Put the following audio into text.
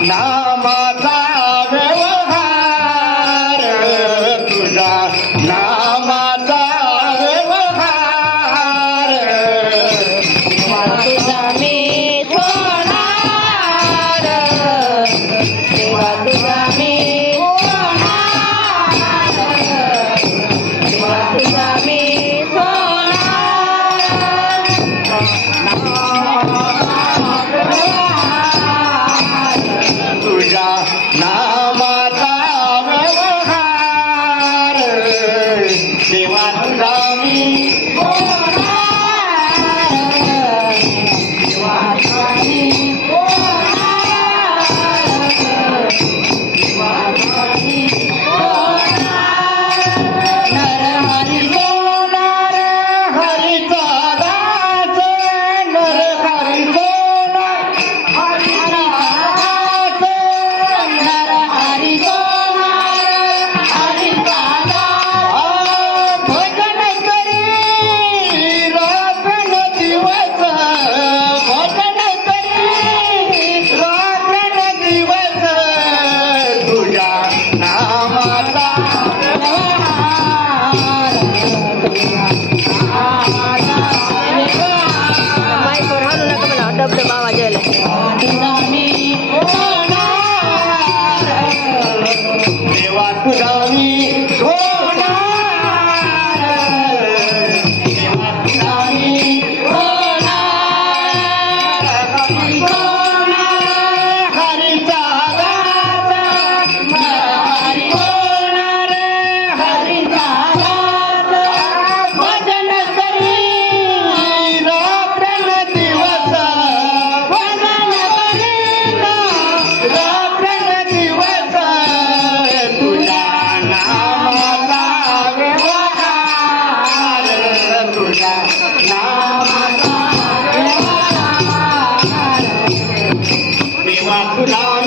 না 내말은마 음. Abu